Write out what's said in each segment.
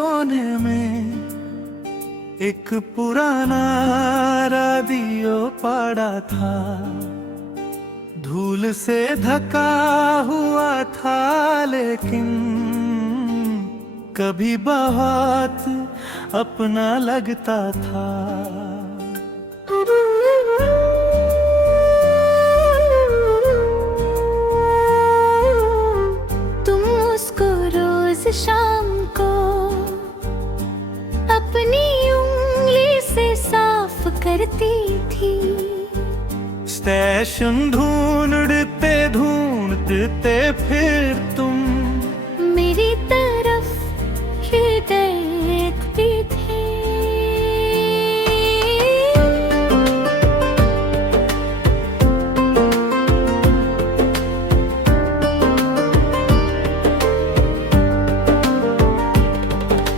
कोने में एक पुराना रेडियो पड़ा था, धूल से ढका हुआ था लेकिन कभी बहुत अपना लगता था। तुम उसको रोज शाम को अपनी उंगली से साफ करती थी। स्टेशन ढूंढते ढूंढते फिर तुम मेरी तरफ ही देखती थी।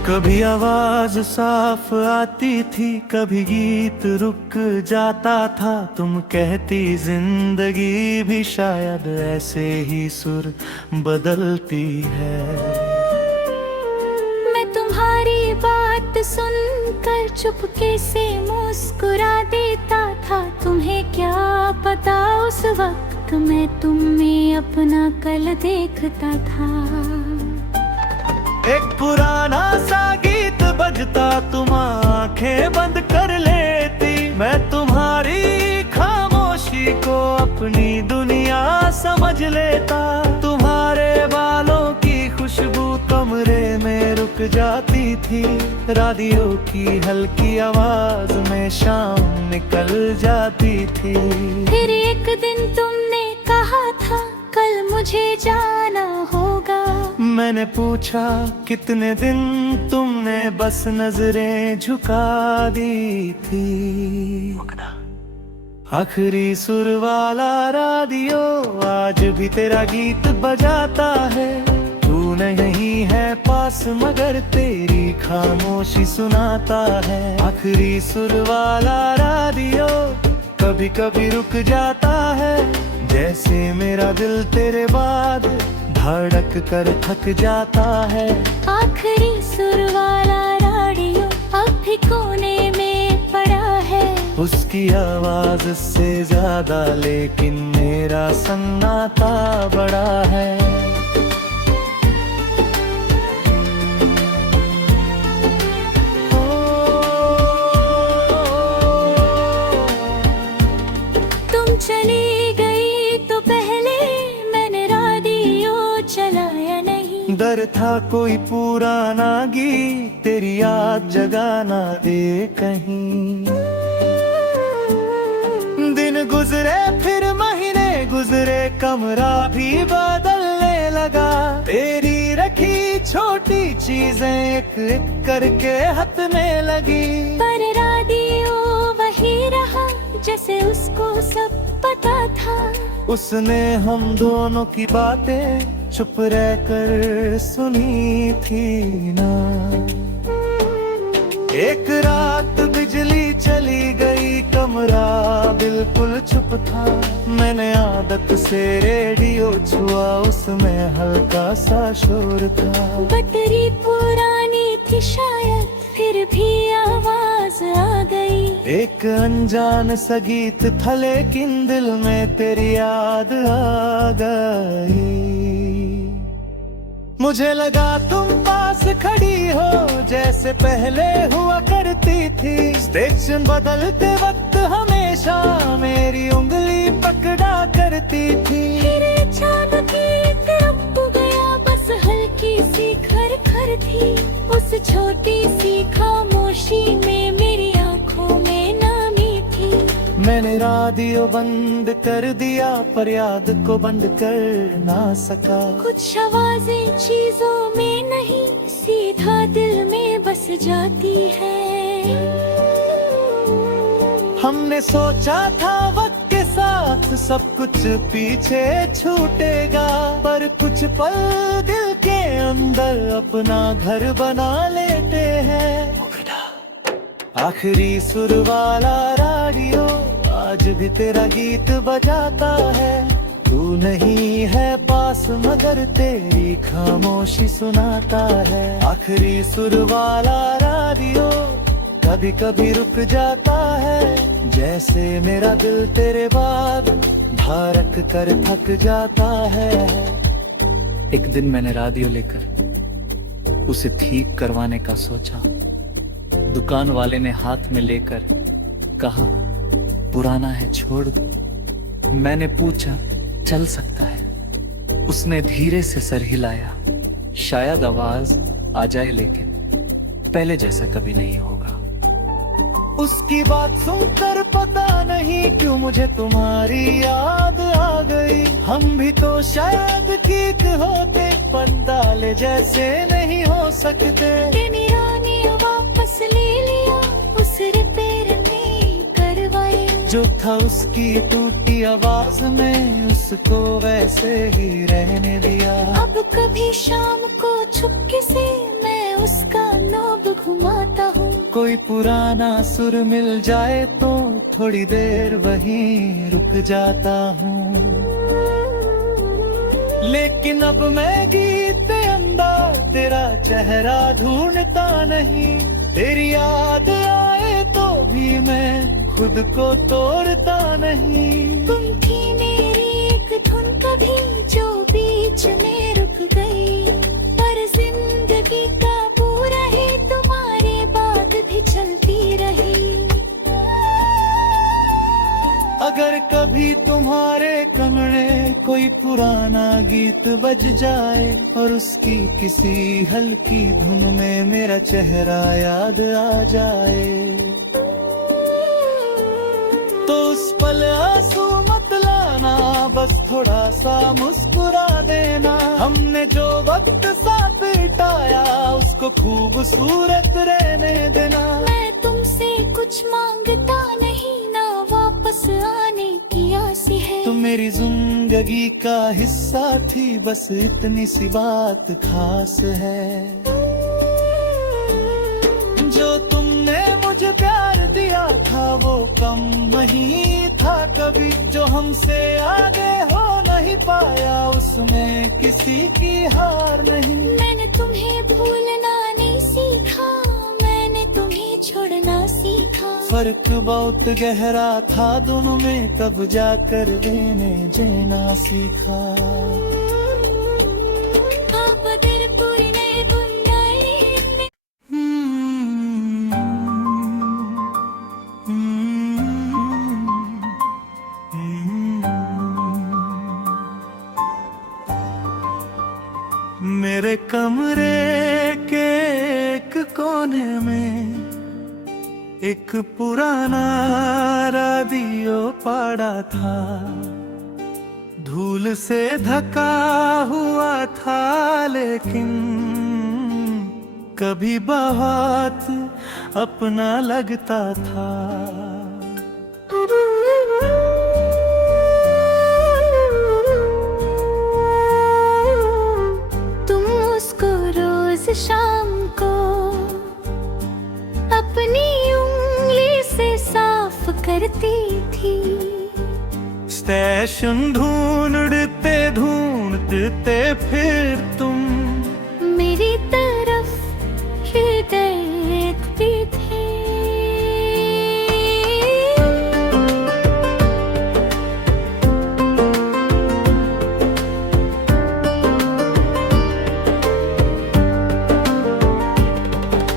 कभी आवाज साफ आती थी, कभी गीत रुक जाता था। तुम कहती जिंदगी भी शायद ऐसे ही सुर बदलती है। मैं तुम्हारी बात सुनकर चुपके से मुस्कुरा देता था। तुम्हें क्या पता उस वक्त मैं तुम में अपना कल देखता था। एक पुराना सा गीत बजता, तुम आंखें बंद कर लेती। मैं तुम्हारी खामोशी को अपनी दुनिया समझ लेता। तुम्हारे बालों की खुशबू कमरे में रुक जाती थी। रेडियो की हल्की आवाज में शाम निकल जाती थी। फिर एक दिन तुमने कहा था कल मुझे जाना होगा। मैंने पूछा कितने दिन, तुमने बस नजरें झुका दी थी। आखिरी सुर वाला रेडियो आज भी तेरा गीत बजाता है। तू नहीं है पास मगर तेरी खामोशी सुनाता है। आखिरी सुर वाला रेडियो कभी कभी रुक जाता है, जैसे मेरा दिल तेरे बाद धड़क कर थक जाता है। आखिरी सुर वाला रेडियो अब भी कोने में पड़ा है। उसकी आवाज से ज्यादा लेकिन मेरा सन्नाटा बड़ा है। तुम चली गई तो पहले मैंने रेडियो चलाया नहीं। डर था कोई पुराना गीत तेरी याद जगाना दे कहीं। दिन गुजरे फिर महीने गुजरे, कमरा भी बदलने लगा। तेरी रखी छोटी चीजें एक एक करके हटने लगी। पर रेडियो वही रहा जैसे उसको सब पता था। उसने हम दोनों की बातें चुप रहकर सुनी थी ना। एक रात बिजली चली गई, कमरा बिल्कुल चुप था। मैंने आदत से रेडियो छुआ, उसमें हल्का सा शोर था। बैटरी पुरानी थी शायद, फिर भी आवाज आ गई। एक अनजान सा गीत था लेकिन दिल में तेरी याद आ गई। मुझे लगा तुम पास खड़ी हो जैसे पहले हुआ करती थी। स्टेशन बदलते वक्त हमेशा मेरी उंगली पकड़ा करती थी। फिर अचानक एक रुक गया, बस हल्की सी खर थी। उस छोटी सी खामोशी में मेरी आंखों में नामी थी। मैंने रेडियो बंद कर दिया पर याद को बंद कर ना सका। कुछ आवाजें चीजों में नहीं, सीधा दिल में बस जाती है। हमने सोचा था वक्त के साथ सब कुछ पीछे छूटेगा, पर कुछ पल दिल के अंदर अपना घर बना लेते हैं। आखिरी सुर वाला रेडियो आज भी तेरा गीत बजाता है। तू नहीं है पास मगर तेरी खामोशी सुनाता है। आखिरी सुर वाला रेडियो कभी कभी रुक जाता है, जैसे मेरा दिल तेरे बाद धड़क कर थक जाता है। एक दिन मैंने रेडियो लेकर उसे ठीक करवाने का सोचा। दुकान वाले ने हाथ में लेकर कहा, पुराना है छोड़ दो। मैंने पूछा, चल सकता है? उसने धीरे से सर हिलाया, शायद आवाज आ जाए लेकिन पहले जैसा कभी नहीं होगा। उसकी बात सुनकर पता नहीं क्यों मुझे तुम्हारी याद आ गई। हम भी तो शायद ठीक होते, पंडाले जैसे नहीं हो सकते। वापस ले लिया, उस रिपेयर नहीं करवाई। जो था उसकी टूटी आवाज में, उसको वैसे ही रहने दिया। अब कभी शाम को चुपके से मैं उसका नोब घुमाता हूँ। कोई पुराना सुर मिल जाए तो थोड़ी देर वहीं रुक जाता हूँ। लेकिन अब मैं गीत अंदर तेरा चेहरा ढूंढता नहीं। तेरी याद आए तो भी मैं खुद को तोड़ता नहीं। तुम थी मेरी एक धुन कभी जो बीच में रुक गई, पर जिंदगी का पूरा ही तुम्हारे बाद भी चलती रही। अगर कभी तुम्हारे कमरे कोई पुराना गीत बज जाए और उसकी किसी हल्की धुन में मेरा चेहरा याद आ जाए, तो उस पल आंसू मत लाना, बस थोड़ा सा मुस्कुरा देना। हमने जो वक्त साथ बिताया उसको खूबसूरत रहने देना। मैं तुमसे कुछ मांगता नहीं, ना वापस आने की आस है। तुम मेरी जिंदगी का हिस्सा थी, बस इतनी सी बात खास है। जो तुमने मुझे प्यार दिया था वो कम नहीं था कभी। जो हमसे आगे हो नहीं पाया उसमें किसी की हार नहीं। मैंने तुम्हें भूलना नहीं सीखा, मैंने तुम्हें छोड़ना सीखा। फर्क बहुत गहरा था दोनों में, तब जाकर देने जेना सीखा। मेरे कमरे के एक कोने में एक पुराना रेडियो पड़ा था। धूल से ढका हुआ था लेकिन कभी बहुत अपना लगता था। शाम को अपनी उंगली से साफ करती थी। स्टेशन ढूंढते ढूंढते फिर तुम मेरी तरफ ही देखती थी।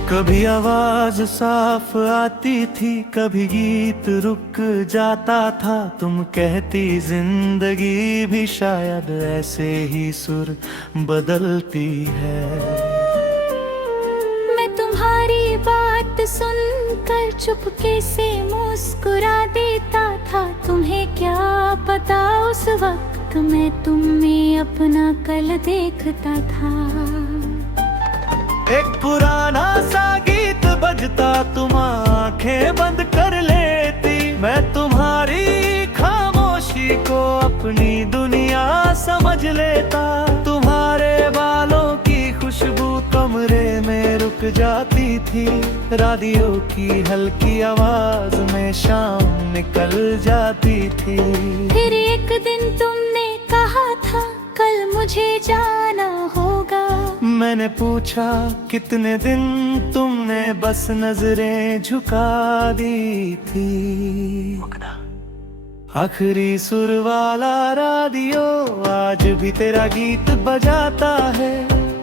कभी आवाज साफ आती थी, कभी गीत रुक जाता था। तुम कहती जिंदगी भी शायद ऐसे ही सुर बदलती है। मैं तुम्हारी बात सुनकर चुपके से मुस्कुरा देता था। तुम्हें क्या पता उस वक्त मैं तुम में अपना कल देखता था। एक पुराना सा गीत बजता, तुम आंखें बंद कर लेती। मैं तुम्हारी खामोशी को अपनी दुनिया समझ लेता। तुम्हारे बालों की खुशबू कमरे में रुक जाती थी। रेडियो की हल्की आवाज में शाम निकल जाती थी। फिर एक दिन तुमने कहा था कल मुझे जाना होगा। मैंने पूछा कितने दिन, तुमने बस नजरें झुका दी थी। आखिरी सुर वाला रेडियो आज भी तेरा गीत बजाता है।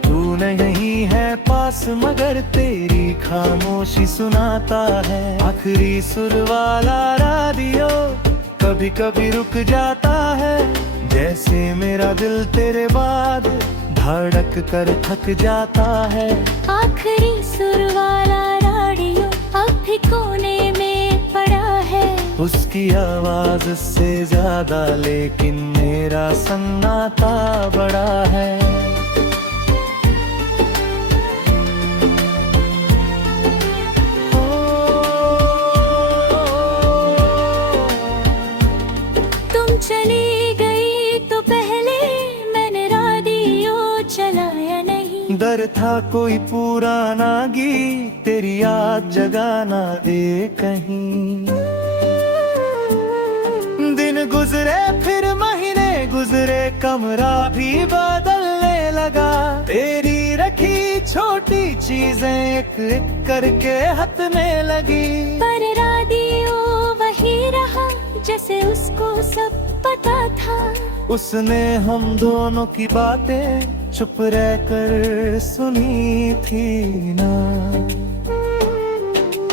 तू नहीं है पास मगर तेरी खामोशी सुनाता है। आखिरी सुर वाला रेडियो कभी कभी रुक जाता है, जैसे मेरा दिल तेरे बाद धड़क कर थक जाता है। आखिरी सुर वाला रेडियो अब भी कोने में पड़ा है। उसकी आवाज से ज्यादा लेकिन मेरा सन्नाटा बड़ा है। तुम चली गई तो पहले मैंने रेडियो चलाया नहीं। डर था कोई पुराना गीत तेरी याद जगाना दे कहीं। दिन गुजरे फिर महीने गुजरे, कमरा भी बदलने लगा। तेरी रखी छोटी चीजें एक एक करके हटने लगी। पर रेडियो वही रहा जैसे उसको सब पता था। उसने हम दोनों की बातें चुप रहकर सुनी थी ना।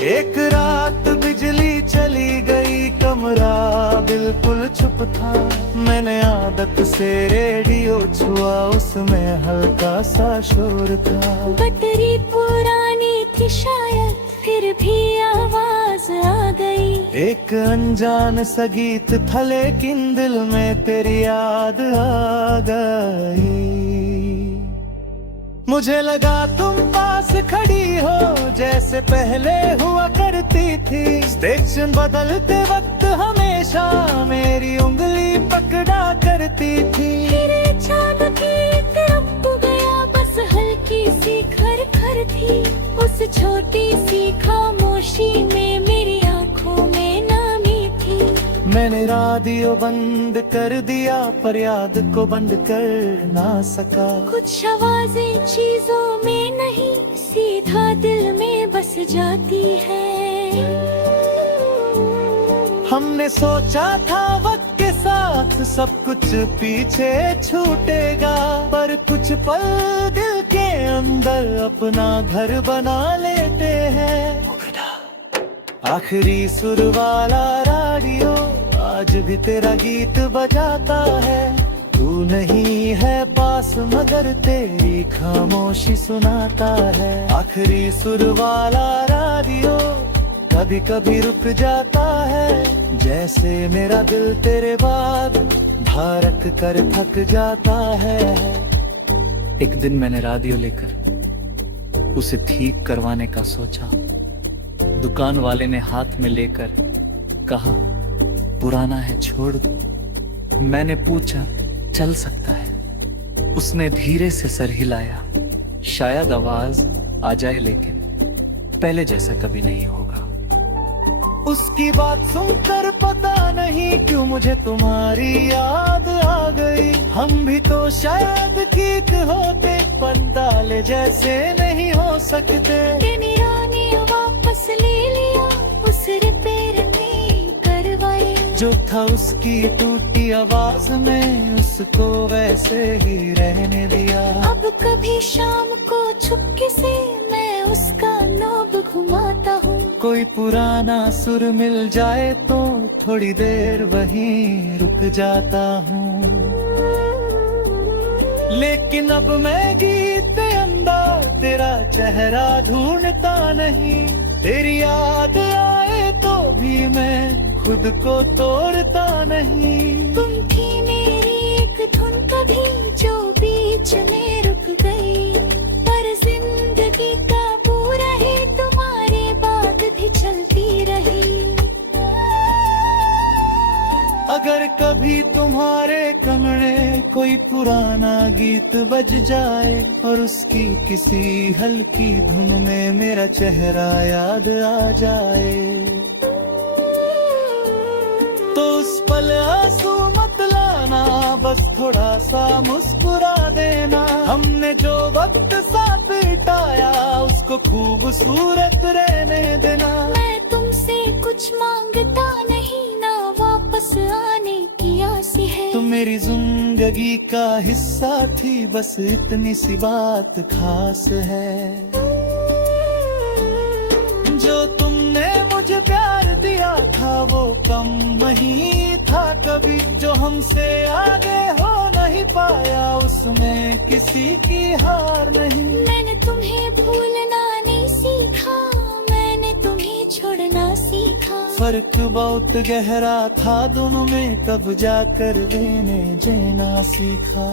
एक रात बिजली चली गई, कमरा बिल्कुल चुप था। मैंने आदत से रेडियो छुआ, उसमें हल्का सा शोर था। बैटरी पुरानी थी शायद, फिर भी आवाज आ गई। एक अनजान सा गीत था लेकिन दिल में तेरी याद आ गई। मुझे लगा तुम पास खड़ी हो जैसे पहले हुआ करती थी। स्टेशन बदलते वक्त हमेशा मेरी उंगली पकड़ा करती थी। फिर अचानक एक रुक गया, बस हल्की सी खर थी। उस छोटी सी खामोशी में मेरी आंखों में नामी थी। मैंने रेडियो बंद कर दिया पर याद को बंद कर ना सका। कुछ आवाजें चीजों में नहीं, सीधा दिल में बस जाती है। हमने सोचा था वक्त के साथ सब कुछ पीछे छूटेगा, पर कुछ पल दिल के अंदर अपना घर बना लेते हैं। आखिरी सुर वाला रेडियो आज भी तेरा गीत बजाता है। तू नहीं है पास मगर तेरी खामोशी सुनाता है। आखिरी सुर वाला रेडियो कभी कभी रुक जाता है, जैसे मेरा दिल तेरे बाद धड़क कर थक जाता है। एक दिन मैंने रेडियो लेकर उसे ठीक करवाने का सोचा। दुकान वाले ने हाथ में लेकर कहा पुराना है छोड़ दो। मैंने पूछा चल सकता है? उसने धीरे से सर हिलाया। शायद आवाज आ जाए लेकिन पहले जैसा कभी नहीं होगा। उसकी बात सुनकर पता नहीं क्यों मुझे तुम्हारी याद आ गई। हम भी तो शायद ठीक होते, पंडाले जैसे नहीं हो सकते। मेरा ने वापस ले लिया, उस रिपेयर नहीं करवाई। जो था उसकी टूटी आवाज में उसको वैसे ही रहने दिया। अब कभी शाम को चुपके से मैं उसका नोब घुमाता हूँ। कोई पुराना सुर मिल जाए तो थोड़ी देर वहीं रुक जाता हूँ। लेकिन अब मैं गीत अंदर तेरा चेहरा ढूंढता नहीं। तेरी याद आए तो भी मैं खुद को तोड़ता नहीं। तुम थी मेरी एक धुन कभी जो बीच में रुक गई, पर जिंदगी का पूरा ही तुम्हारे बाद भी चलती रही। अगर कभी तुम्हारे कमरे कोई पुराना गीत बज जाए और उसकी किसी हल्की धुन में मेरा चेहरा याद आ जाए, तो उस पल आंसू मत बतलाना, बस थोड़ा सा मुस्कुरा देना। हमने जो वक्त साथ बिताया उसको खूबसूरत रहने देना। मैं तुमसे कुछ मांगता नहीं, ना वापस आने की आस है। तुम मेरी जिंदगी का हिस्सा थी, बस इतनी सी बात खास है। जो तुमने मुझे प्यार दिया था वो कम नहीं था कभी। जो हमसे आगे हो नहीं पाया उसमें किसी की हार नहीं। मैंने तुम्हें भूलना नहीं सीखा, मैंने तुम्हें छोड़ना सीखा। फर्क बहुत गहरा था दोनों में, तब जाकर देने जेना सीखा।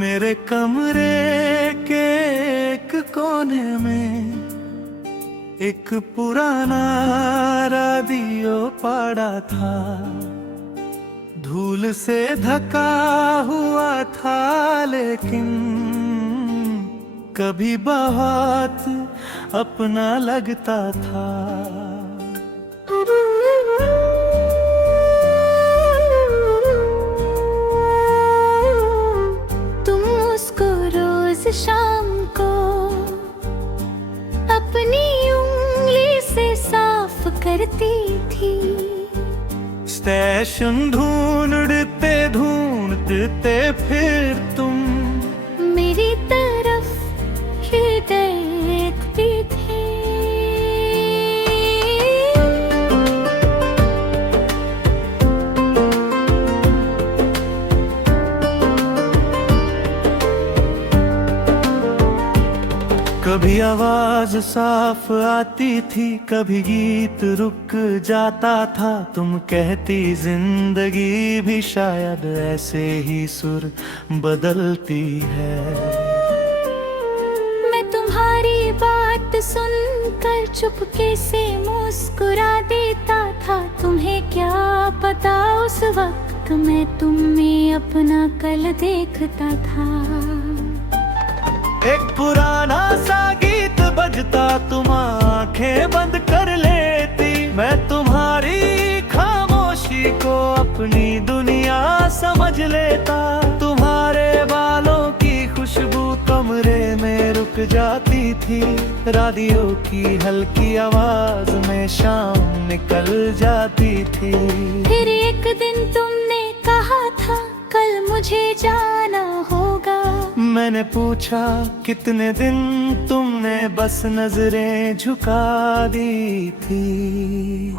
मेरे कमरे के एक कोने में एक पुराना रेडियो पड़ा था। धूल से ढका हुआ था लेकिन कभी बहुत अपना लगता था। शाम को अपनी उंगली से साफ करती थी। स्टेशन ढूंढते ढूंढते फिर तुम मेरी तरफ ही देखती थी। कभी आवाज साफ आती थी, कभी गीत रुक जाता था। तुम कहती जिंदगी भी शायद ऐसे ही सुर बदलती है। मैं तुम्हारी बात सुनकर चुपके से मुस्कुरा देता था। तुम्हें क्या पता उस वक्त मैं तुम में अपना कल देखता था। एक पुराना सा गीत बजता, तुम आंखें बंद कर लेती। मैं तुम्हारी खामोशी को अपनी दुनिया समझ लेता। तुम्हारे बालों की खुशबू कमरे में रुक जाती थी। रेडियो की हल्की आवाज में शाम निकल जाती थी। फिर एक दिन तुमने कहा था कल मुझे जाना होगा। मैंने पूछा कितने दिन, तुमने बस नजरें झुका दी थी।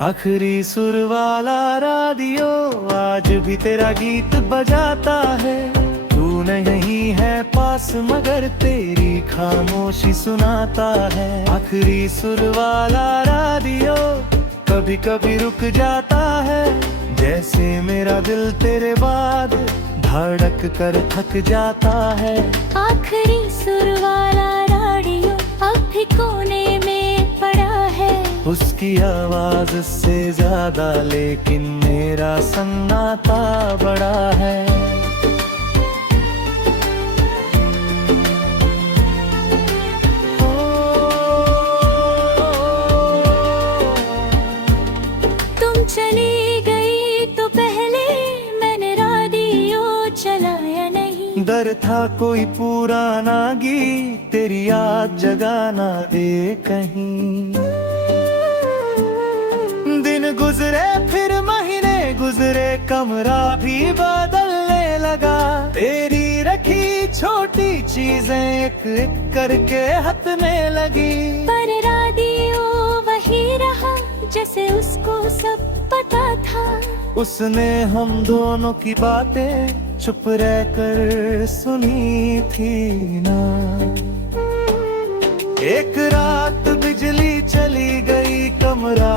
आखिरी सुर वाला रेडियो आज भी तेरा गीत बजाता है। तू नहीं है पास मगर तेरी खामोशी सुनाता है। आखिरी सुर वाला रेडियो कभी कभी रुक जाता है, जैसे मेरा दिल तेरे बाद धड़क कर थक जाता है। आखिरी सुर वाला रेडियो अब भी कोने में पड़ा है। उसकी आवाज से ज्यादा लेकिन मेरा सन्नाटा बड़ा है। तुम चली गई तो पहले मैंने रेडियो चलाया नहीं। डर था कोई पुराना गीत तेरी याद जगाना दे कहीं। दिन गुजरे फिर महीने गुजरे, कमरा भी बदलने लगा। तेरी रखी छोटी चीजें एक एक करके हटने लगी। पर रेडियो वही रहा जैसे उसको सब पता था। उसने हम दोनों की बातें चुप रहकर सुनी थी ना। एक रात बिजली चली गई, कमरा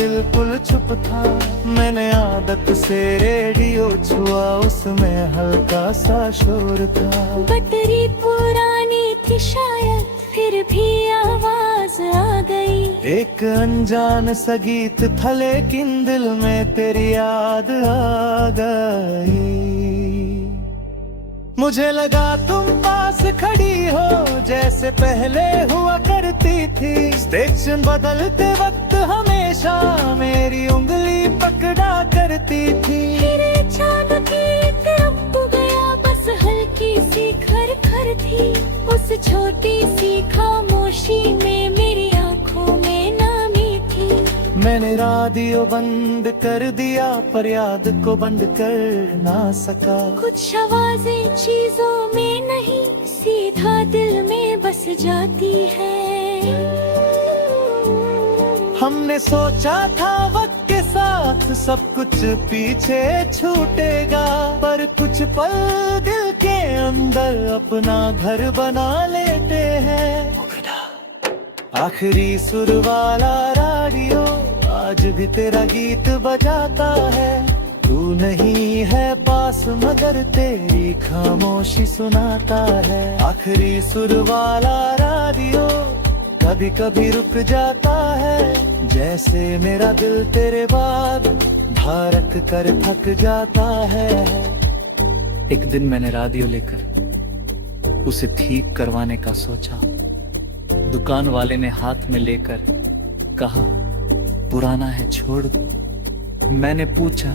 बिल्कुल चुप था। मैंने आदत से रेडियो छुआ, उसमें हल्का सा शोर था। बैटरी पुरानी थी शायद, फिर भी आवाज आ गई। एक अनजान सा गीत था लेकिन दिल में तेरी याद आ गई। मुझे लगा तुम पास खड़ी हो जैसे पहले हुआ करती थी। स्टेशन बदलते वक्त हमेशा मेरी उंगली पकड़ा करती थी। फिर अचानक एक रुक गया, बस हल्की सी खर थी। उस छोटी सी खामोशी में मेरी आंखों में नामी थी। मैंने रेडियो बंद कर दिया पर याद को बंद कर ना सका। कुछ आवाजें चीजों में नहीं, सीधा दिल में बस जाती है। हमने सोचा था वक्त के साथ सब कुछ पीछे छूटेगा, पर कुछ पल दिल के अंदर अपना घर बना लेते हैं। आखिरी सुर वाला रेडियो आज भी तेरा गीत बजाता है। तू नहीं है पास मगर तेरी खामोशी सुनाता है। आखिरी सुर वाला रेडियो कभी कभी रुक जाता है, जैसे मेरा दिल तेरे बाद धड़क कर थक जाता है। एक दिन मैंने रेडियो लेकर उसे ठीक करवाने का सोचा। दुकान वाले ने हाथ में लेकर कहा, पुराना है छोड़ दो। मैंने पूछा,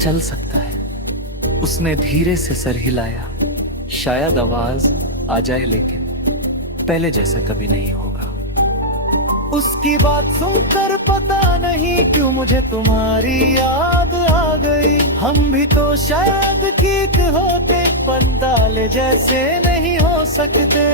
चल सकता है? उसने धीरे से सर हिलाया, शायद आवाज आ जाए लेकिन पहले जैसा कभी नहीं होगा। उसकी बात सुनकर पता नहीं क्यों मुझे तुम्हारी याद आ गई। हम भी तो शायद ठीक होते, पंडाले जैसे नहीं हो सकते।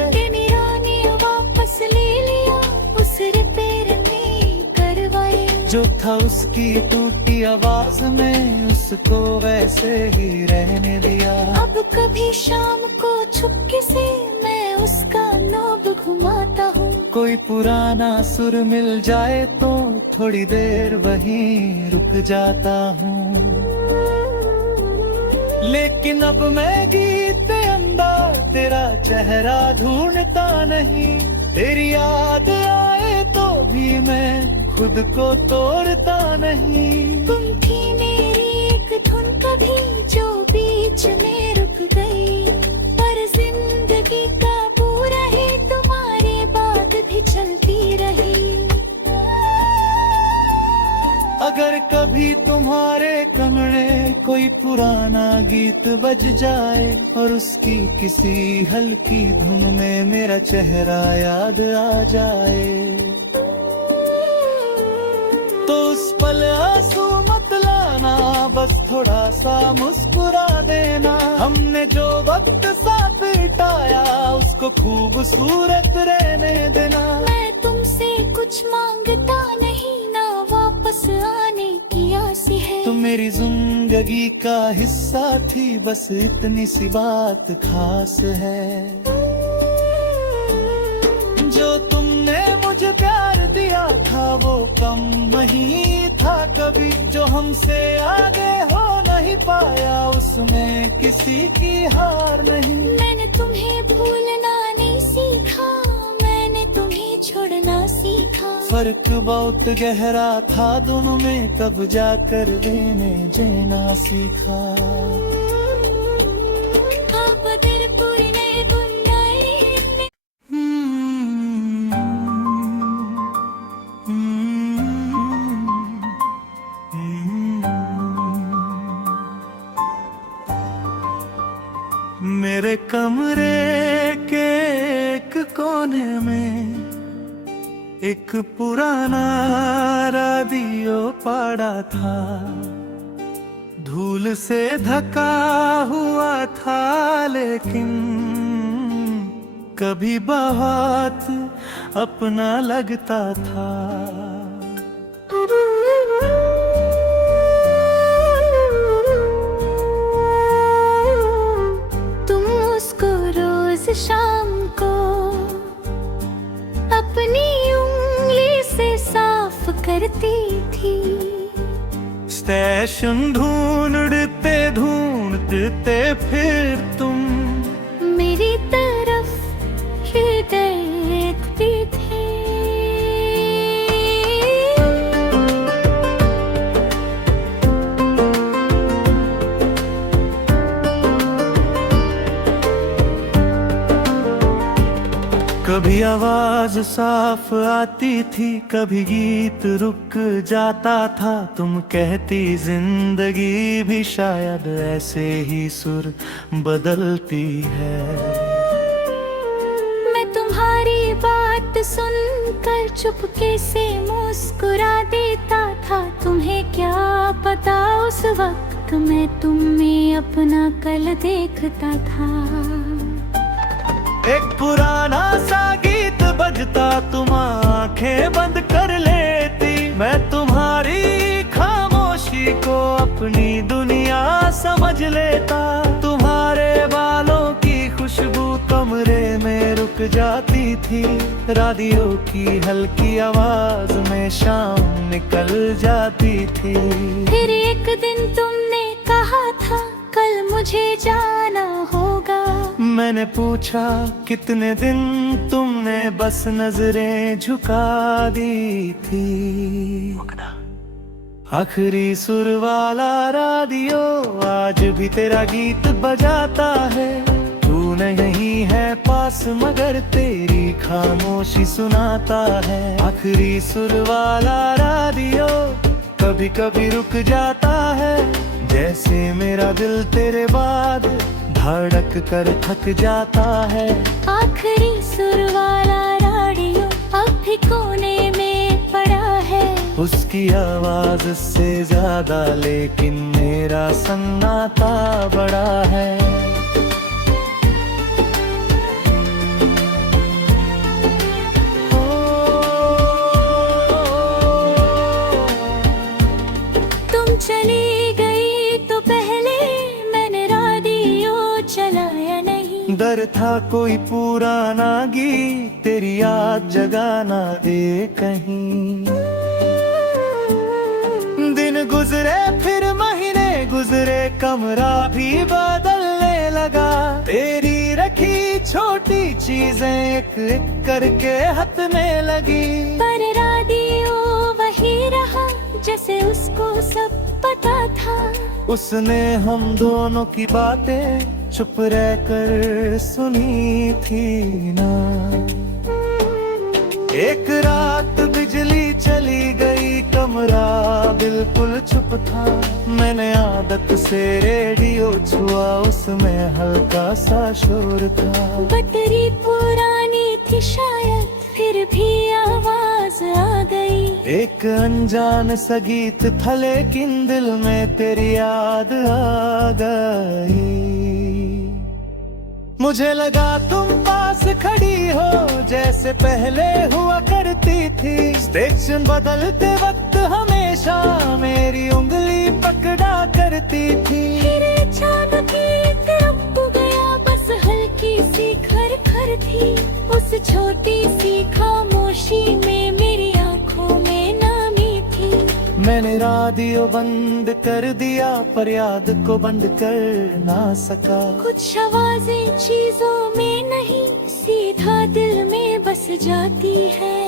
वापस ले लिया, उस रिपेयर नहीं करवाए। जो था उसकी टूटी आवाज में, उसको वैसे ही रहने दिया। अब कभी शाम को चुपके से मैं उसका नोब घुमाता हूँ। कोई पुराना सुर मिल जाए तो थोड़ी देर वहीं रुक जाता हूँ। लेकिन अब मैं गीत अंदर तेरा चेहरा ढूंढता नहीं। तेरी याद आए तो भी मैं खुद को तोड़ता नहीं। तुम थी मेरी एक धुन कभी जो बीच में रुक गई, पर जिंदगी का पूरा ही तुम्हारे बाद भी चलती रही। अगर कभी तुम्हारे कमरे कोई पुराना गीत बज जाए और उसकी किसी हल्की धुन में मेरा चेहरा याद आ जाए, तो उस पल आंसू मत लाना, बस थोड़ा सा मुस्कुरा देना। हमने जो वक्त साथ बिताया उसको खूबसूरत रहने देना। मैं तुमसे कुछ मांगता नहीं, ना वापस आने की आस है। तुम मेरी जिंदगी का हिस्सा थी, बस इतनी सी बात खास है। जो तुमने मुझे प्यार दिया था वो कम नहीं था कभी। जो हमसे आगे हो नहीं पाया उसमें किसी की हार नहीं। मैंने तुम्हें भूलना नहीं सीखा, मैंने तुम्हें छोड़ना सीखा। फर्क बहुत गहरा था दोनों में, तब जाकर देने जेना सीखा। मेरे कमरे के एक कोने में एक पुराना रेडियो पड़ा था। धूल से ढका हुआ था लेकिन कभी बहुत अपना लगता था। शाम को अपनी उंगली से साफ करती थी। स्टेशन ढूंढते ढूंढते फिर तुम मेरी तरफ ही देखती थी। कभी आवाज साफ आती थी, कभी गीत रुक जाता था। तुम कहती जिंदगी भी शायद ऐसे ही सुर बदलती है। मैं तुम्हारी बात सुनकर चुपके से मुस्कुरा देता था। तुम्हें क्या पता उस वक्त मैं तुम में अपना कल देखता था। एक पुराना सा गीत बजता, तुम आंखें बंद कर लेती। मैं तुम्हारी खामोशी को अपनी दुनिया समझ लेता। तुम्हारे बालों की खुशबू कमरे में रुक जाती थी। रेडियो की हल्की आवाज में शाम निकल जाती थी। फिर एक दिन तुमने कहा था कल मुझे जाना होगा। मैंने पूछा कितने दिन, तुमने बस नजरें झुका दी थी। आखिरी सुर वाला रेडियो आज भी तेरा गीत बजाता है। तू नहीं है पास मगर तेरी खामोशी सुनाता है। आखिरी सुर वाला रेडियो कभी कभी रुक जाता है। जैसे मेरा दिल तेरे बाद धड़क कर थक जाता है। आखिरी सुर वाला रेडियो अब भी कोने में पड़ा है। उसकी आवाज से ज्यादा लेकिन मेरा सन्नाटा बड़ा है। तुम चली गई तो पहले मैंने रेडियो चलाया नहीं। डर था कोई पुराना गीत तेरी याद जगाना दे कहीं। दिन गुजरे फिर महीने गुजरे, कमरा भी बदलने लगा। तेरी रखी छोटी चीजें एक एक करके हटने लगी। पर रेडियो वही रहा जैसे उसको सब पता था। उसने हम दोनों की बातें चुप रहकर सुनी थी ना। एक रात बिजली चली गई, कमरा बिल्कुल चुप था। मैंने आदत से रेडियो छुआ, उसमें हल्का सा शोर था। बैटरी पुरानी थी शायद, फिर भी आवाज आ गई। एक अनजान सा गीत था लेकिन दिल में तेरी याद आ गई। मुझे लगा तुम पास खड़ी हो जैसे पहले हुआ करती थी। स्टेशन बदलते वक्त हमेशा मेरी उंगली पकड़ा करती थी। फिर अचानक एक रुक गया, बस हल्की सी खर थी। उस छोटी सी खामोशी में मेरी आंखों में नामी थी। मैंने रेडियो बंद कर दिया पर याद को बंद कर ना सका। कुछ आवाजें चीजों में नहीं, सीधा दिल में बस जाती है।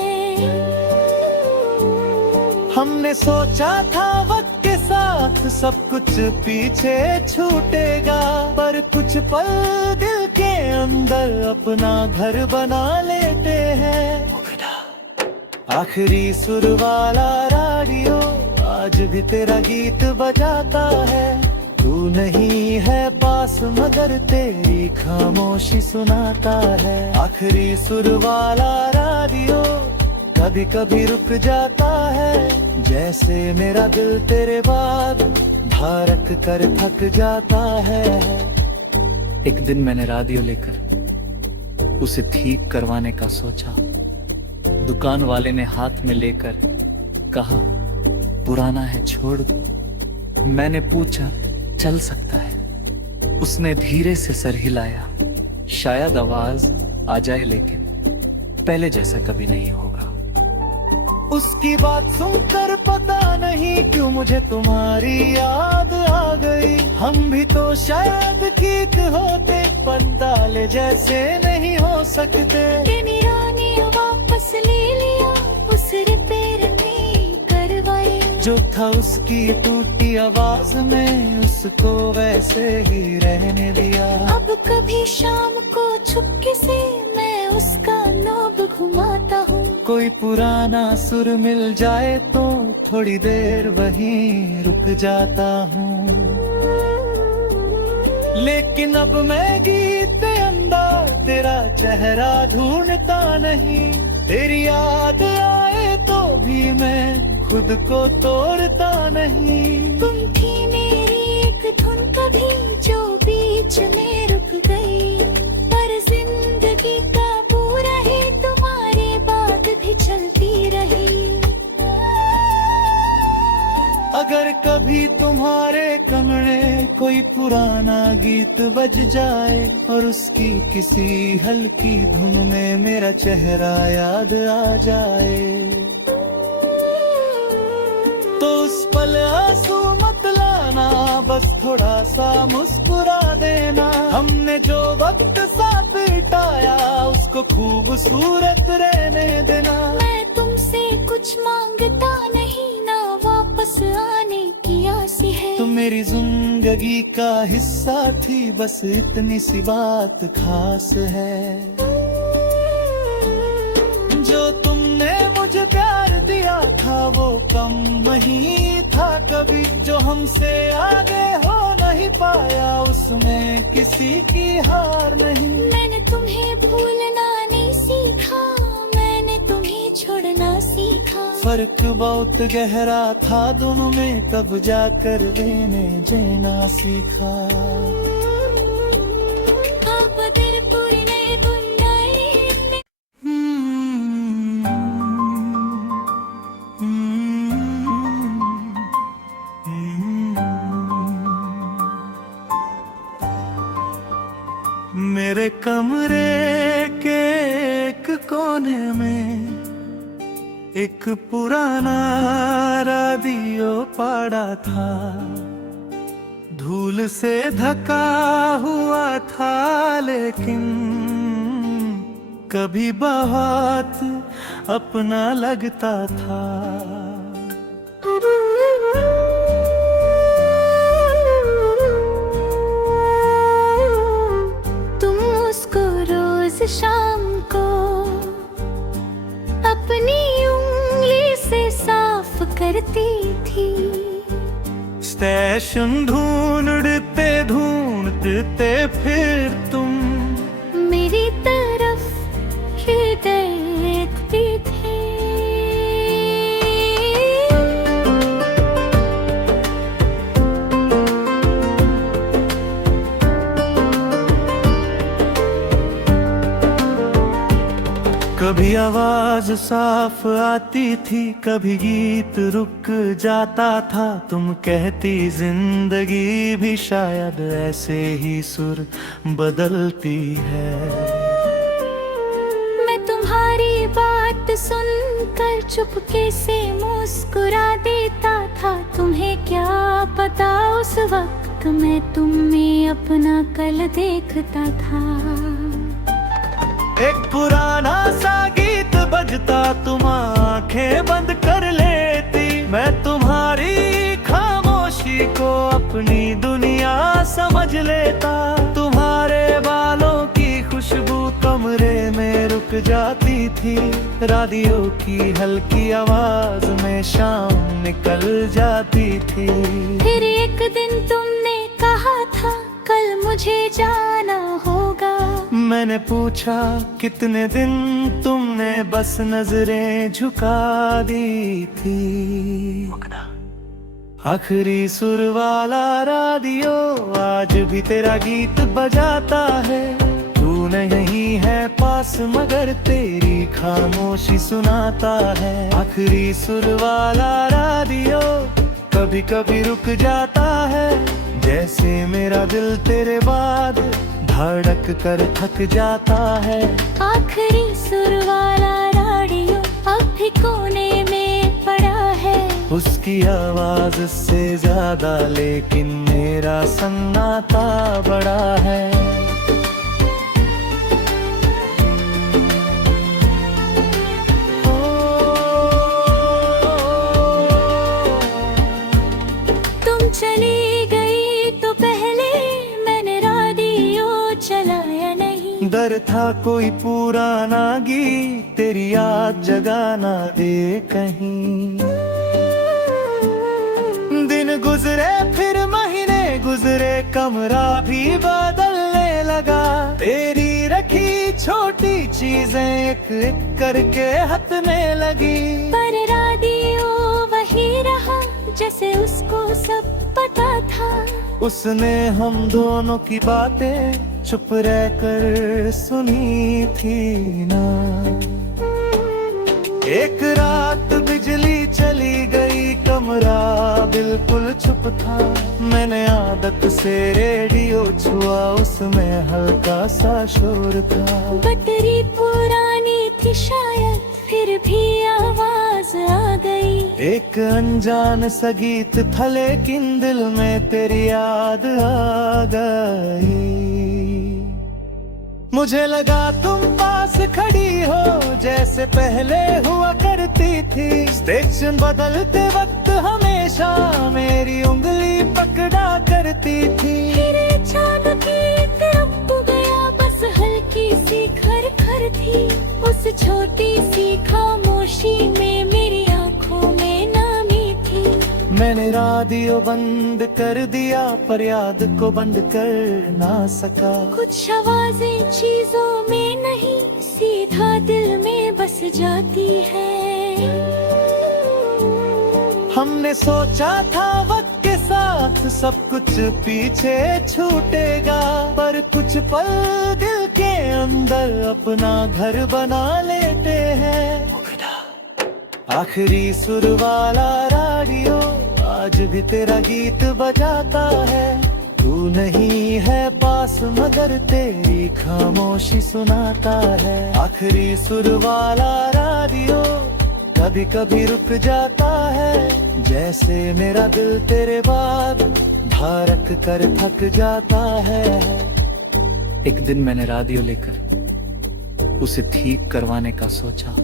हमने सोचा था वक्त के साथ सब कुछ पीछे छूटेगा, पर कुछ पल दिल के अंदर अपना घर बना लेते हैं। आखिरी सुर वाला रेडियो आज भी तेरा गीत बजाता है। तू नहीं है पास मगर तेरी खामोशी सुनाता है। आखिरी सुर वाला रेडियो कभी कभी रुक जाता है। जैसे मेरा दिल तेरे बाद धड़क कर थक जाता है। एक दिन मैंने रेडियो लेकर उसे ठीक करवाने का सोचा। दुकान वाले ने हाथ में लेकर कहा पुराना है छोड़ दो। मैंने पूछा चल सकता है। उसने धीरे से सर हिलाया। शायद आवाज आ जाए लेकिन पहले जैसा कभी नहीं होगा। उसकी बात सुनकर पता नहीं क्यों मुझे तुम्हारी याद आ गई। हम भी तो शायद ठीक होते पर डाले जैसे नहीं हो सकते। वापस ले लिया, उस रिपेयर नहीं करवाई। जो था उसकी टूटी आवाज में उसको वैसे ही रहने दिया। अब कभी शाम को चुपके से मैं उसका नो कोई पुराना सुर मिल जाए तो थोड़ी देर वहीं रुक जाता हूँ। लेकिन अब मैं गीत अंदर तेरा चेहरा ढूंढता नहीं। तेरी याद आए तो भी मैं खुद को तोड़ता नहीं। तुम थी मेरी एक धुन कभी जो बीच में रुक गई, पर जिंदगी का पूरा ही तुम्हारे बाद भी चलती रही। अगर कभी तुम्हारे कमरे कोई पुराना गीत बज जाए और उसकी किसी हल्की धुन में मेरा चेहरा याद आ जाए, तो उस पल आंसू मत लाना, बस थोड़ा सा मुस्कुरा देना। हमने जो वक्त साथ बिताया उसको खूबसूरत रहने देना। मैं तुमसे कुछ मांगता नहीं, ना वापस आने की आस है। तुम मेरी जिंदगी का हिस्सा थी, बस इतनी सी बात खास है। जो तुमने मुझे प्यार दिया था वो कम नहीं था कभी। जो हमसे आगे हो नहीं पाया उसमें किसी की हार नहीं। मैंने तुम्हें भूलना नहीं सीखा, मैंने तुम्हें छोड़ना सीखा। फर्क बहुत गहरा था दोनों में, तब जाकर देने देना सीखा। मेरे कमरे के एक कोने में एक पुराना रेडियो पड़ा था। धूल से ढका हुआ था लेकिन कभी बहुत अपना लगता था। शाम को अपनी उंगली से साफ करती थी। स्टेशन ढूंढते ढूंढते फिर तुम मेरी तरफ ही देखती थी। कभी आवाज साफ आती थी, कभी गीत रुक जाता था। तुम कहती जिंदगी भी शायद ऐसे ही सुर बदलती है। मैं तुम्हारी बात सुनकर चुपके से मुस्कुरा देता था। तुम्हें क्या पता उस वक्त मैं तुम में अपना कल देखता था। एक पुराना सा गीत बजता, तुम आंखें बंद कर लेती। मैं तुम्हारी खामोशी को अपनी दुनिया समझ लेता। तुम्हारे बालों की खुशबू कमरे में रुक जाती थी। रेडियो की हल्की आवाज में शाम निकल जाती थी। फिर एक दिन तुमने कहा था कल मुझे जाना होगा। मैंने पूछा कितने दिन, तुमने बस नजरें झुका दी थी। आखिरी सुर वाला रेडियो आज भी तेरा गीत बजाता है। तू नहीं है पास मगर तेरी खामोशी सुनाता है। आखिरी सुर वाला रेडियो कभी कभी रुक जाता है, जैसे मेरा दिल तेरे बाद धड़क कर थक जाता है। आखिरी सुर वाला रेडियो अब भी कोने में पड़ा है। उसकी आवाज से ज्यादा लेकिन मेरा सन्नाटा बड़ा है। तुम चली गई तो पहले मैंने रेडियो चलाया नहीं। दर डर था कोई पुराना गीत तेरी याद जगाना दे कहीं। दिन गुजरे फिर महीने गुजरे, कमरा भी बदलने लगा। तेरी रखी छोटी चीजें एक एक करके हटने लगी। पर रेडियो वही रहा जैसे उसको सब पता था। उसने हम दोनों की बातें चुप रहकर सुनी थी ना। एक रात बिजली चली गई, कमरा बिल्कुल चुप था। मैंने आदत से रेडियो छुआ, उसमें हल्का सा शोर था। बैटरी पुरानी थी शायद, फिर भी आवाज आ गई। एक अनजान सा गीत था लेकिन दिल में तेरी याद आ गई। मुझे लगा तुम पास खड़ी हो जैसे पहले हुआ करती थी। स्टेशन बदलते वक्त हमेशा मेरी उंगली पकड़ा करती थी। फिर अचानक एक रुक गया, बस हल्की सी खर थी। उस छोटी सी खामोशी में मेरी आंखों में नामी थी। मैंने रेडियो बंद कर दिया पर याद को बंद कर ना सका। कुछ आवाजें चीजों में नहीं, सीधा दिल में बस जाती है। हमने सोचा था वक्त के साथ सब कुछ पीछे छूटेगा, पर कुछ पल दिल के अंदर अपना घर बना लेते हैं। आखिरी सुर वाला रेडियो आज भी तेरा गीत बजाता है। तू नहीं है पास मगर तेरी खामोशी सुनाता है। आखिरी सुर वाला रेडियो कभी कभी रुक जाता है, जैसे मेरा दिल तेरे बाद धड़क कर थक जाता है। एक दिन मैंने रेडियो लेकर उसे ठीक करवाने का सोचा।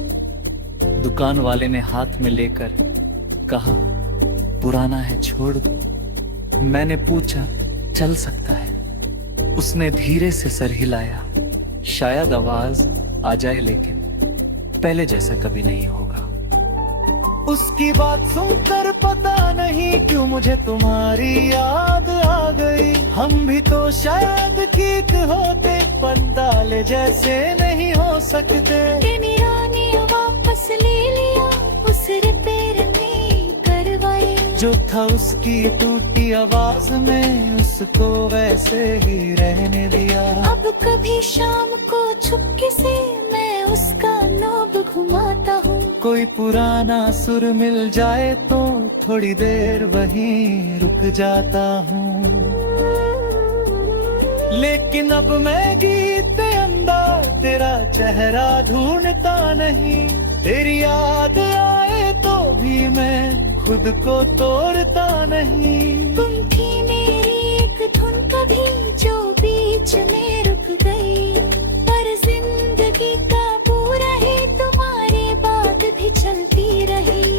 दुकान वाले ने हाथ में लेकर कहा पुराना है छोड़ दो। मैंने पूछा चल सकता है? उसने धीरे से सर हिलाया। शायद आवाज आ जाए लेकिन पहले जैसा कभी नहीं होगा। उसकी बात सुनकर पता नहीं क्यों मुझे तुम्हारी याद आ गई। हम भी तो शायद ठीक होते पर डाले जैसे नहीं हो सकते। मेरा ने वापस ले लिया, उस रिपेयर ने करवाई। जो था उसकी टूटी आवाज में उसको वैसे ही रहने दिया। अब कभी शाम को चुपके से मैं उसका नोब घुमाता हूँ। कोई पुराना सुर मिल जाए तो थोड़ी देर वहीं रुक जाता हूँ। लेकिन अब मैं गीत अंदर तेरा चेहरा ढूंढता नहीं। तेरी याद आए तो भी मैं खुद को तोड़ता नहीं। तुम थी मेरी एक धुन कभी जो बीच में रुक गई, पर जिंदगी का पूरा ही तुम्हारे बाद भी चलती रही।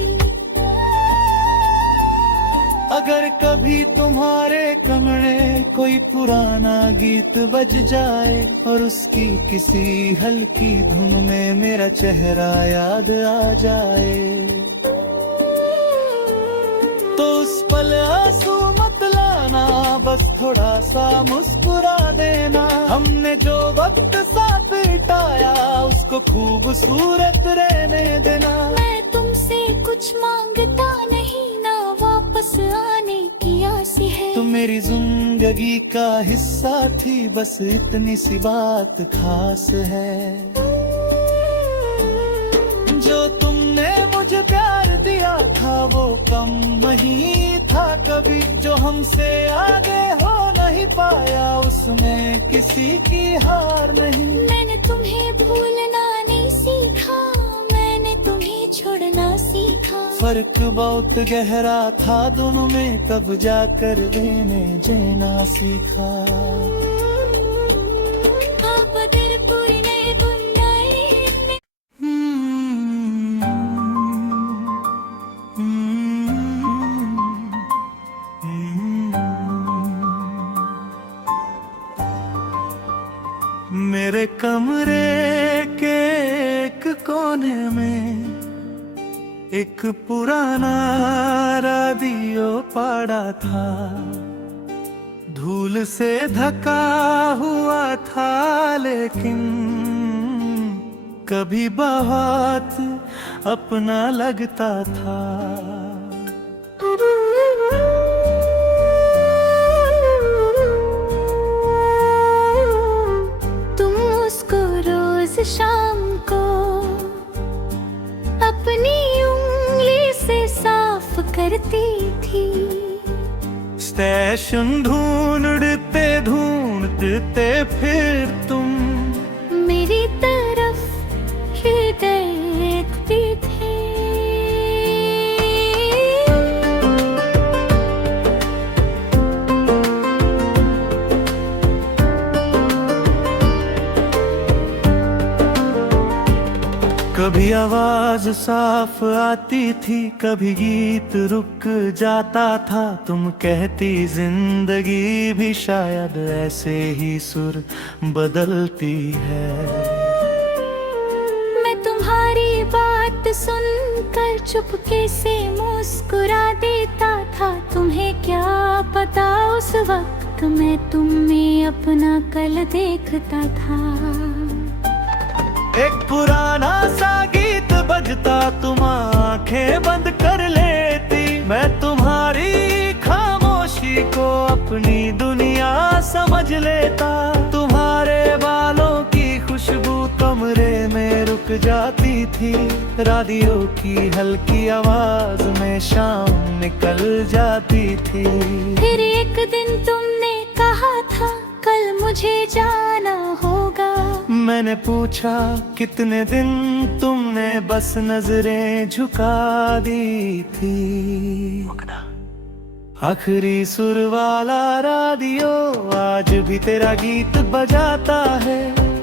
अगर कभी तुम्हारे कमरे कोई पुराना गीत बज जाए और उसकी किसी हल्की धुन में मेरा चेहरा याद आ जाए, तो उस पल आंसू मत लाना, बस थोड़ा सा मुस्कुरा देना। हमने जो वक्त साथ बिताया उसको खूबसूरत रहने देना। मैं तुमसे कुछ मांगता नहीं, ना वापस आने की आस है। तुम मेरी जिंदगी का हिस्सा थी, बस इतनी सी बात खास है। जो तुमने मुझे प्यार दिया था वो कम नहीं था कभी। जो हमसे आगे हो नहीं पाया उसमें किसी की हार नहीं। मैंने तुम्हें भूलना नहीं सीखा, मैंने तुम्हें छोड़ना सीखा। फर्क बहुत गहरा था दोनों में, तब जाकर देने जेना सीखा। मेरे कम कोने में एक पुराना रेडियो पड़ा था, धूल से ढका हुआ था लेकिन कभी बहुत अपना लगता था। तुम उसको रोज शाम को अपनी उंगली से साफ करती थी। स्टेशन ढूंढते ढूंढते फिर तुम मेरी तरफ ही देखती थी। कभी आवाज साफ आती थी, कभी गीत रुक जाता था। तुम कहती जिंदगी भी शायद ऐसे ही सुर बदलती है। मैं तुम्हारी बात सुनकर चुपके से मुस्कुरा देता था। तुम्हें क्या पता उस वक्त मैं तुम में अपना कल देखता था। एक पुराना सा गीत बजता, तुम आंखें बंद कर लेती। मैं तुम्हारी खामोशी को अपनी दुनिया समझ लेता। तुम्हारे बालों की खुशबू कमरे में रुक जाती थी। रेडियो की हल्की आवाज में शाम निकल जाती थी। फिर एक दिन तुमने कहा था कल मुझे जाना होगा। मैंने पूछा कितने दिन, तुमने बस नजरें झुका दी थी। आखिरी सुर वाला रेडियो आज भी तेरा गीत बजाता है।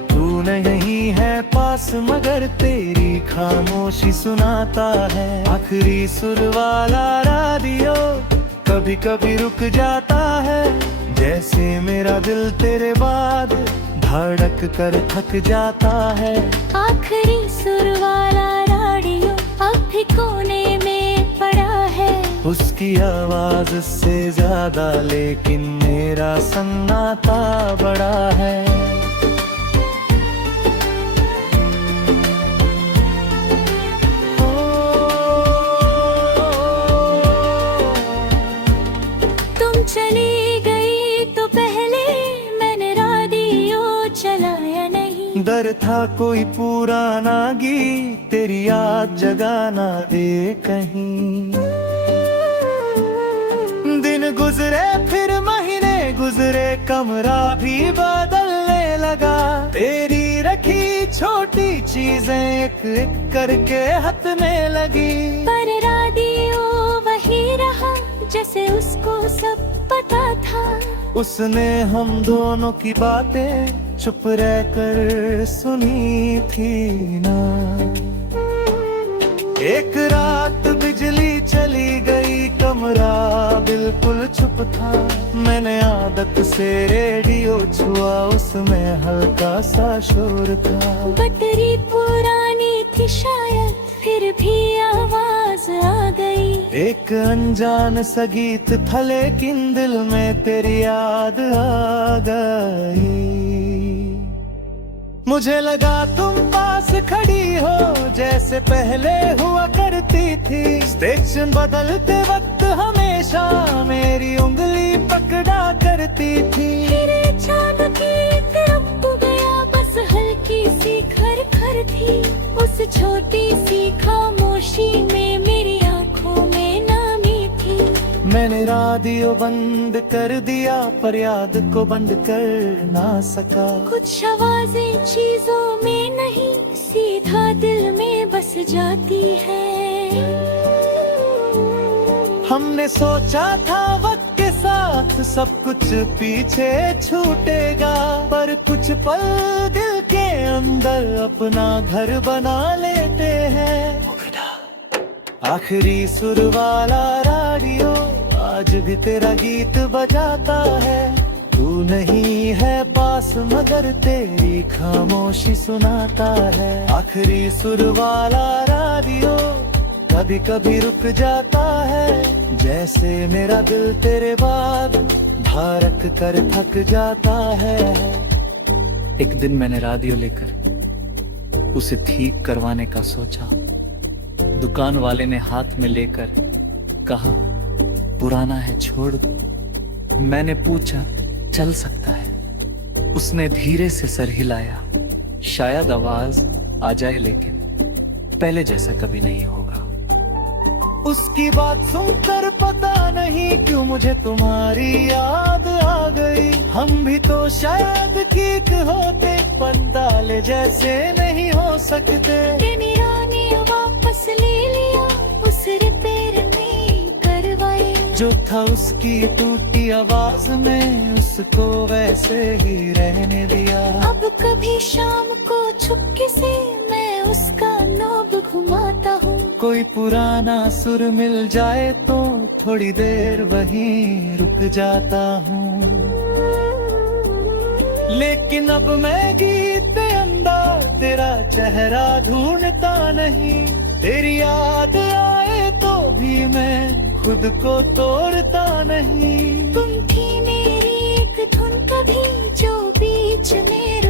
तू नहीं है पास मगर तेरी खामोशी सुनाता है। आखिरी सुर वाला रेडियो कभी कभी रुक जाता है, जैसे मेरा दिल तेरे बाद धड़क कर थक जाता है। आखिरी सुर वाला रेडियो अब भी कोने में पड़ा है। उसकी आवाज से ज्यादा लेकिन मेरा सन्नाटा बड़ा है। तुम चली गई तो पहले मैंने रेडियो चलाया नहीं। डर था कोई पुराना गीत तेरी याद जगाना दे कहीं। दिन गुजरे फिर महीने गुजरे, कमरा भी बदलने लगा। तेरी रखी छोटी चीजें एक एक करके हटने लगी। पर रेडियो वही रहा जैसे उसको सब पता था। उसने हम दोनों की बातें चुप रहकर सुनी थी ना। एक रात बिजली चली गई, कमरा बिल्कुल चुप था। मैंने आदत से रेडियो छुआ, उसमें हल्का सा शोर था। बैटरी पुरानी थी शायद, फिर भी आवाज आ गई। एक अनजान सा गीत था लेकिन दिल में तेरी याद आ गई। मुझे लगा तुम पास खड़ी हो जैसे पहले हुआ करती थी। स्टेशन बदलते वक्त हमेशा मेरी उंगली पकड़ा करती थी। फिर अचानक एक रुक गया, बस हल्की सी खर थी। उस छोटी सी खामोशी में मेरी आंखों में नामी थी। मैंने रेडियो बंद कर दिया पर याद को बंद कर ना सका। कुछ आवाजें चीजों में नहीं, सीधा दिल में बस जाती है। हमने सोचा था वक्त के साथ सब कुछ पीछे छूटेगा, पर कुछ पल दिल के अंदर अपना घर बना लेते हैं। आखिरी सुर वाला रेडियो आज भी तेरा गीत बजाता है। तू नहीं है पास मगर तेरी खामोशी सुनाता है। आखिरी सुर वाला रेडियो कभी कभी रुक जाता है, जैसे मेरा दिल तेरे बाद धड़क कर थक जाता है। एक दिन मैंने रेडियो लेकर उसे ठीक करवाने का सोचा। दुकान वाले ने हाथ में लेकर कहा, पुराना है छोड़ दो। मैंने पूछा, चल सकता है? उसने धीरे से सर हिलाया, शायद आवाज आ जाए लेकिन पहले जैसा कभी नहीं होगा। उसकी बात सुनकर पता नहीं क्यों मुझे तुम्हारी याद आ गई। हम भी तो शायद ठीक होते, पंडाले जैसे नहीं हो सकते। मेरा ने वापस ले लिया, उस रिपेयर नहीं करवाई। जो था उसकी टूटी आवाज में, उसको वैसे ही रहने दिया। अब कभी शाम को चुपके से मैं उसका नोब घुमाता हूँ। कोई पुराना सुर मिल जाए तो थोड़ी देर वहीं रुक जाता हूँ। लेकिन अब मैं गीत अंदर तेरा चेहरा ढूंढता नहीं। तेरी याद आए तो भी मैं खुद को तोड़ता नहीं। तुम थी मेरी एक धुन कभी जो बीच में